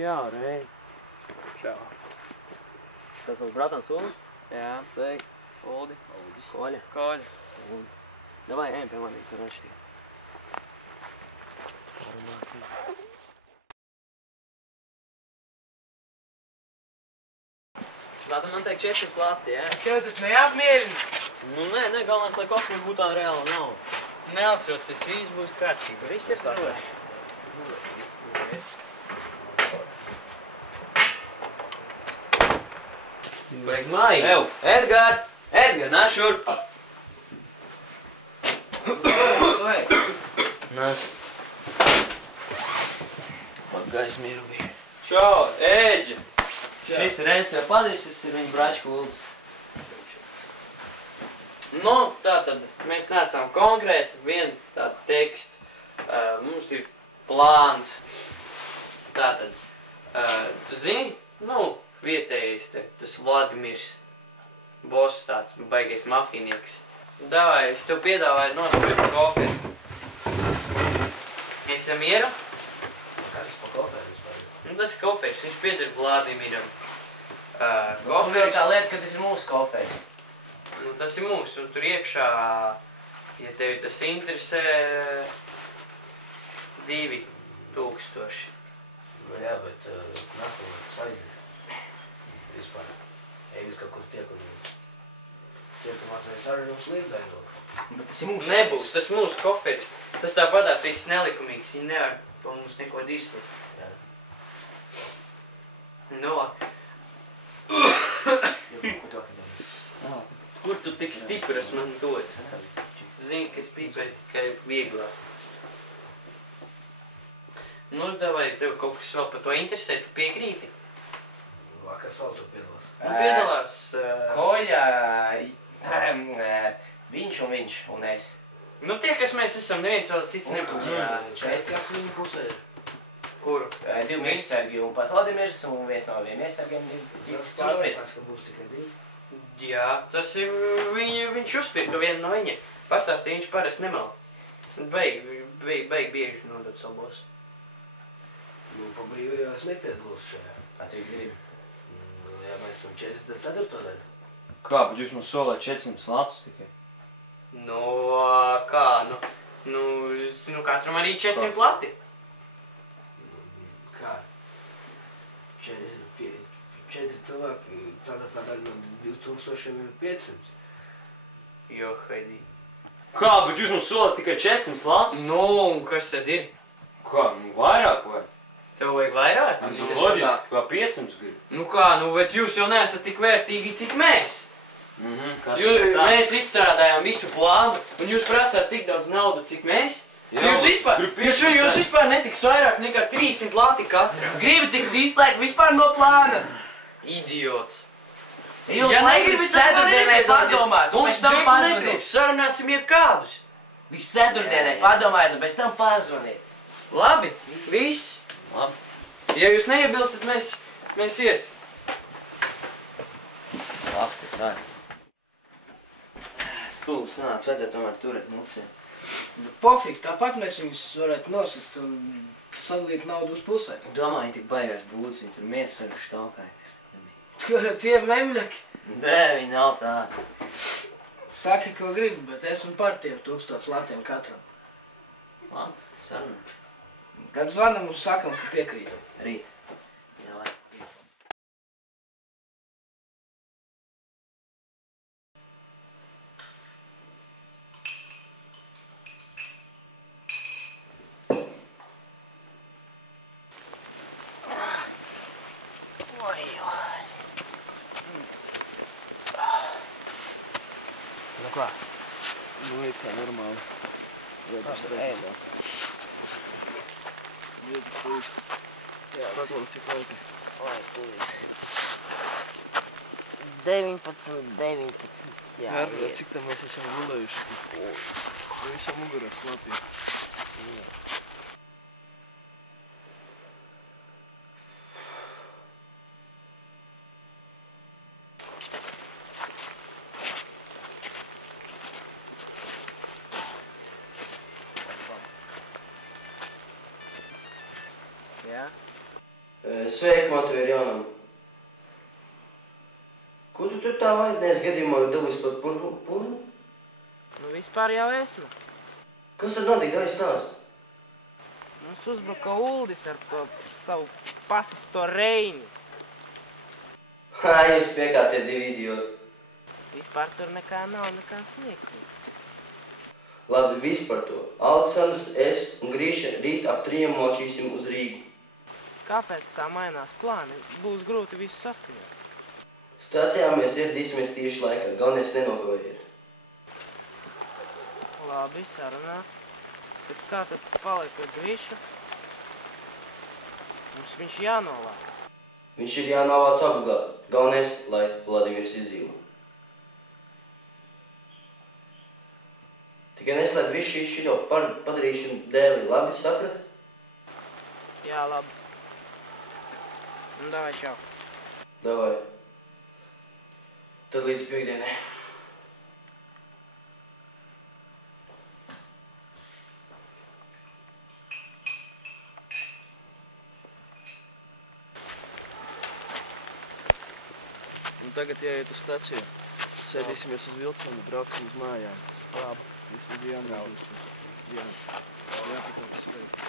Čau, Rei. Čau. Tas mums bratans Ulis? Jā. Sveiki. Uldi. Koļa. Koļa. Ulis. Davai, ejam pie manī, tur atšķiet. Tātad man teikt 400 lati, jā? Tev tas neapmierina? Nu, nē, galvenais, lai kofrim būtu tā reāla nauda. Neuztraucies, viss būs kārtībā. Viss ir kārtībā. Baig maigi. Ev, Edgar! Edgar, nāc šurp! Sveiki. Nāc. Pat gaisa mieru bija. Čau, Ēģi. Šis ir Ēģis, jau pazīst, šis ir viņa bračka Uldis. Nu, tātad mēs nācām konkrēti vienu tādu tekstu. Mums ir plāns. Tātad, tu zini, nu, vietējais te, tas Vladimirs. Boss tāds, baigais mafijnieks. Davai, es tev piedāvāju nospērt koferi. Esam mieru? Kas tas pa koferis vispār? Nu, tas ir koferis, viņš pieder Vladimiram. Koferis tā lieta, ka tas ir mūsu koferis. Nu, tas ir mūsu, un tur iekšā, ja tevi tas interesē, 2000. Nu jā, bet nākamā saidīs vispār. Ja jūs kaut kur tiekamās arī jums līdzaidot. Bet tas ir mūsu Nebūs, tas mūsu koferis. Tas tāpatās viss nelikumīgs, viņi nevar pa mums neko distot. Jā. No. Ko to, ka darīt? Kur tu tik stipras man dod? Zini, ka es pīpēju tikai vieglās. Nu, davai, tev kaut kas vēl par to interesē, tu piekrīti? Vakar savu tu piedalās. Nu, piedalās... Koļa, viņš un es. Nu, tie, kas mēs esam, neviens vēl cits nebūs. Šeit kāds viņa pusē ir. Kuru? 2 miesargi un pat Vladimirs, un viens no 1 miesargiem ir Pārliecināts, ka būs tikai 2. Jā, tas ir viņš uzpirka vienu no viņiem. Pastāstīja, viņš parasti nemala. Beig bieži nodot savu bosu. Nu, pa brīvu jau es nepiedalos šajā. Cik gribi. Nu, ja mēs esam 4. daļa. Kā, bet jūs mums solāt 400 latus tikai? Nu, kā, nu katram arī 400 lati. Kā? 4 cilvēki, 4. daļa no 2500. Jo, Haidī. Kā, bet jūs mums solāt tikai 400 latus? Nu, un kas tad ir? Kā, nu vairāk vai? Tev vajag vairāk? Tas ir loģiski, kā 500 grib. Nu kā, nu, bet jūs jau neesat tik vērtīgi, cik mēs. Mēs izstrādājām visu plānu, un jūs prasāt tik daudz naudu, cik mēs. Jūs vispār netiks vairāk nekā 300 lati katra. Gribi tiks izslēgt vispār no plāna. Idiots. Jūs negribat ceturtdienai padomāt, un pēc tam pazvaniet. Sarunāsim jebkādus. Viss ceturtdienai padomājiet, un pēc tam pazvaniet. Labi, viss. Labi. Ja jūs neiebilstat, mēs iesim. Lasties, vai. Stulbs sanāc, vajadzētu tomēr turēt muci. Pofīgi, tāpat mēs viņus varētu nosist un sadalīt naudu uz pusē. Domā, viņi tik baigās būs, viņi tur miesargi štaukāja, kas nebija. Tie memļaki. Nē, viņi nav tādi. Saki, ko gribi, bet esmu par tiem 1000 latiem katram. Labi, sarunāt. Tad zvanam un sakam, ka piekrītam. Rīt. Jā, vai. Nu kā? Nu, it kā normāli. Vietas reizāk. Vietas līst. Jā, cik laika? Lai, tūlīt. 19. Jā, Ārprāt, cik tam mēs esam gulējuši? Mēs esam mugurā slapī. Jā. Sveiki, man tev ir jānam. Ko tu tur tā vaidinies gadījumā dabūs pat purnu? Nu, vispār jau esmu. Kas tad notika, dāj stāst? Mums uzbruka Uldis ar to savu pasisto Reini. Jūs piekā tie divi idioti. Vispār tur nekā nav, nekā smieklīgi. Labi, viss par to. Aleksandrs, es un Grīša rīt ap 3 močīsim uz Rīgu. Kāpēc tā mainās plāni? Būs grūti visu saskaņot. Stācijā mēs ieradīsimies tieši laikā, galvenais nenokavējies. Labi, sarunās. Bet kā tad paliek ar Grīšu? Mums viņš jānolāk. Viņš ir jānovāc apglāt. Galvenais, lai Vladimirs izdzīvo. Tikai neslēd visu šito padarīšanu dēli. Labi, saprat? Jā, labi. Nu, davai, čau. Davai. Tad līdz piekdienai. Un tagad jāiet uz staciju. Sēdīsimies uz vilcienu, brauksim uz mājām. Labi. Vismaz jānāk. Jā, protams, sveiki.